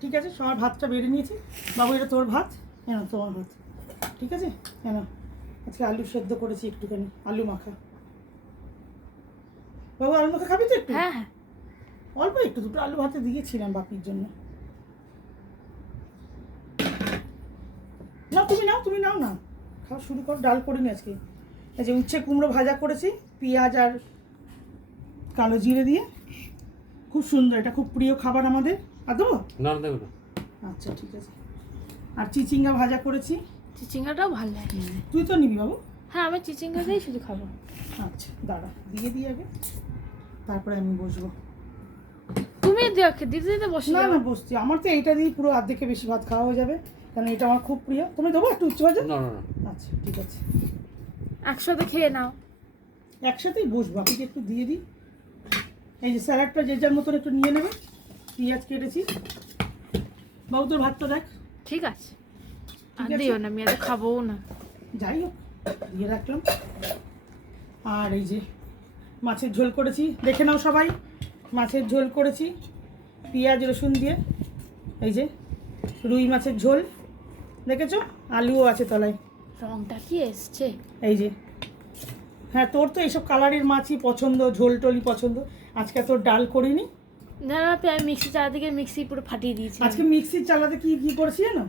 ঠিক আছে, সবার ভাতটা বেড়ে নিয়েছি। বাবু এটা তোর ভাত, হ্যাঁ তোমার ভাত, ঠিক আছে। হ্যাঁ, আজকে আলু সেদ্ধ করেছি একটুখানি, আলু মাখা। বাবু আলু মাখা খাবি তো একটু? হ্যাঁ হ্যাঁ, অল্প একটু, দুটো আলু ভাতে দিয়েছিলাম বাপির জন্য। না তুমি নাও না, খাওয়া শুরু কর। ডাল করিনি আজকে। এই যে উচ্ছে কুমড়ো ভাজা করেছি পেঁয়াজ আর কালো জিরে দিয়ে, খুব সুন্দর, এটা খুব প্রিয় খাবার আমাদের। আর দেবো? না দেবো না। আচ্ছা ঠিক আছে। আর চিচিঙ্গা ভাজা করেছি। চিচিঙ্গাটাও ভালো লাগে। তুই তো নিবি বাবু? হ্যাঁ, আমি চিচিঙ্গাটাই শুধু খাবো। আচ্ছা দাঁড়া, দিয়ে দিই আগে, তারপরে আমি বসবো। তুমি দিতে দিতে বসে না যাও। না বসছি, আমার তো এইটা দিয়ে পুরো অর্ধেকে বেশি ভাত খাওয়া হয়ে যাবে, কারণ এটা আমার খুব প্রিয়। তুমি দেবো একটু উচ্চ ভাজা? না না না। আচ্ছা ঠিক আছে, একসাথে খেয়ে নাও। একসাথেই বসবো। আপনাকে একটু দিয়ে দিই। এই যে স্যালাডটা যে যার মতন একটু নিয়ে নেবে। পেঁয়াজ কেটেছি। বাবু তোর ভাতটা দেখ। ঠিক আছে, আর ঠিক আছে। দিও না, আমি আর খাবোও না। যাই হোক, দিয়ে রাখলাম। আর এই যে মাছের ঝোল করেছি, দেখে নাও সবাই। মাছের ঝোল করেছি পেঁয়াজ রসুন দিয়ে। এই যে রুই মাছের ঝোল, দেখেছো? আলুও আছে তলায়। রংটা কি এসছে? এই যে, হ্যাঁ তোর তো এইসব কালারের মাছই পছন্দ, ঝোল টোলই পছন্দ। আজকে তোর ডাল করিনি। না না, আমি মিক্সি চালা থেকে মিক্সি পুরো ফাটিয়ে দিয়েছি। আজকে মিক্সির চালাতে কি করেছি জানো?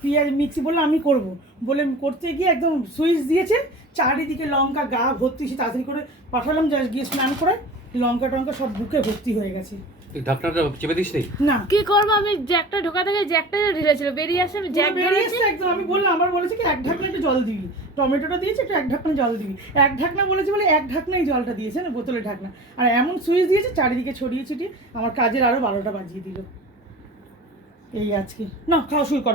পেঁয়াজ মিক্সি বললো আমি করব, বলে করতে গিয়ে একদম সুইচ দিয়েছে, চারিদিকে লঙ্কা গা ভর্তি। সে তাড়াতাড়ি করে পাঠালাম, যা গিয়ে স্নান করে, লঙ্কা টঙ্কা সব বুকে ভর্তি হয়ে গেছে। এই ঢাকনাটা চেপে দিস নি? না কি করবো, আমি জ্যাকটা ঢোকা থেকে জ্যাকটা ঢিলেছিল, বেরিয়ে আসে, আমি জ্যাক বেরিয়ে বেরিয়েছি। এসছে একদম। আমি বললাম, আমার বলেছে কি এক ঢাকনা একটু জল দিবি, টমেটোটা দিয়েছে একটু, এক ঢাকনা জল দিবি। এক ঢাকনা বলেছে বলে এক ঢাকনাই জলটা দিয়েছে না, বোতলের ঢাকনা। আর এমন সুইচ দিয়েছে চারিদিকে ছড়িয়ে ছিটিয়ে, আমার কাজের আরও 12টা বাজিয়ে দিল। এই আজকে না, খাওয়া শুরু কর।